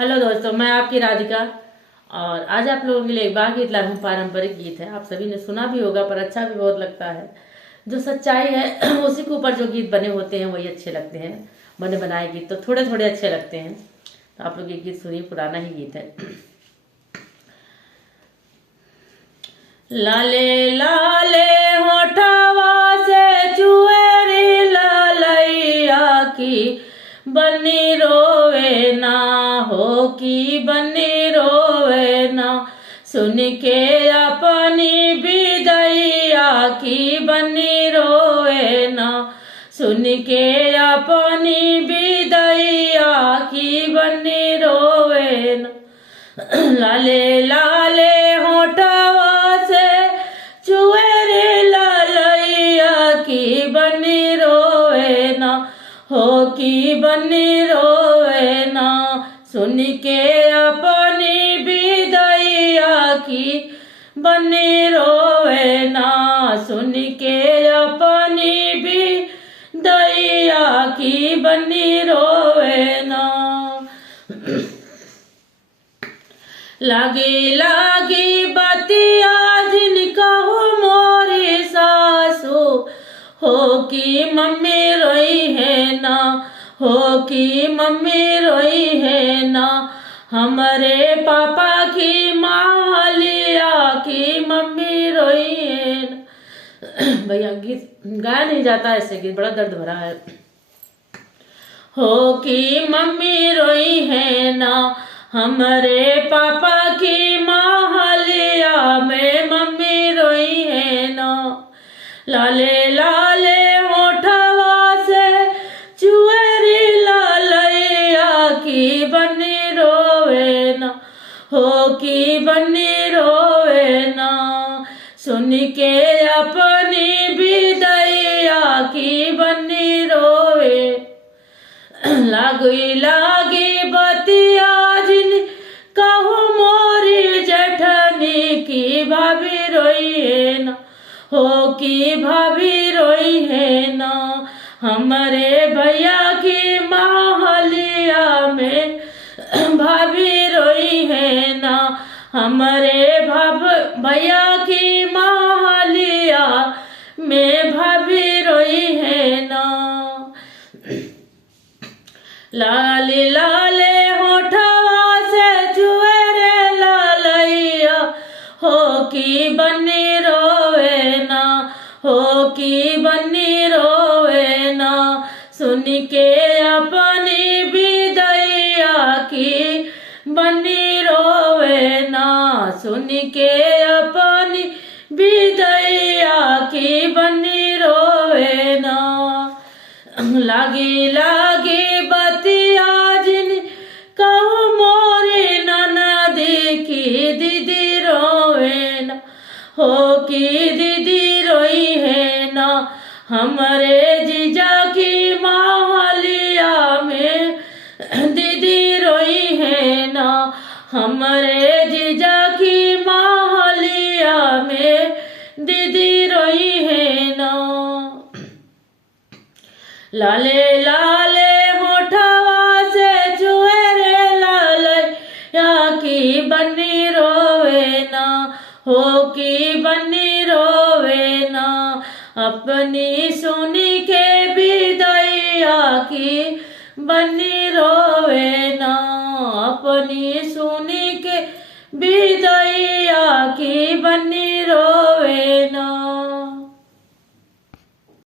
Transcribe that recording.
Hello दोस्तों, मैं आपकी राधिका। और आज आप लोगों के लिए एक बार गीत ला हूँ। पारंपरिक गीत है, आप सभी ने सुना भी होगा पर अच्छा भी बहुत लगता है। जो सच्चाई है उसी के ऊपर जो गीत बने होते हैं वही अच्छे लगते हैं। बने बनाए गीत तो थोड़े थोड़े अच्छे लगते हैं। तो आप लोग ये गीत सुनिए, पुराना ही गीत है। लाले लाले होठवा से चुएरी लालैया की बनी रोवे ना, हो की बनी रोवे ना। सुन के अपनी विदैया की बनी रोवे ना, सुन के अपनी विदैया की बनी रोवे ना। लाले लाले होठवा से चुएरे लालैया की बनी रोवे ना, हो की बनी रोवे ना। सुन के अपनी विदैया की बनी रोवे ना, सुन के अपनी विदैया की बनी रोवे ना। लागी लागी बतिया जिनका हो मोरी सासू, हो की मम्मी रोई है ना, हो की मम्मी रोई है ना। हमारे पापा की मालिया की मम्मी रोई है ना। भैया गीत गाया नहीं जाता ऐसे, गीत बड़ा दर्द भरा है। हो की मम्मी रोई है ना, हमारे पापा की मालिया में मम्मी रोई है ना। लाले लाले होठवा से चुएरी लालैया की बनी रोवे ना, हो की बनी रोवे ना। सुन के अपनी विदैया की बनी रोवे। लागी लागी बतिया जिन कहू मोरी जठनी की भाभी रोई है ना, हो की भाभी रोई है ना। हमारे भैया की माहलिया में भाभी रोई है ना, हमारे भैया की माहलिया में भाभी रोई है ना। लाले लाले होठवा से चुएरे लालैया, हो की बनी रोवे ना, हो की बनी रोवे ना। सुन के अपनी विदैया की बनी रोवे ना, सुन के अपनी विदैया की बनी रोवे ना। लागी लागी बतिया जिन कहू मोरी ननदी की दीदी रोवे ना, हो की दीदी रोई है ना। हमारे जीजा की मालिया में दीदी रोई है ना, हमारे जीजा की मालिया में दीदी रोई है ना। लाले लाले होठवा से चुएरे लालैया की बनी रोवे ना, हो की बनी रोवे ना। अपनी सुन के विदैया की बनी रोवे ना, अपनी सुन के विदैया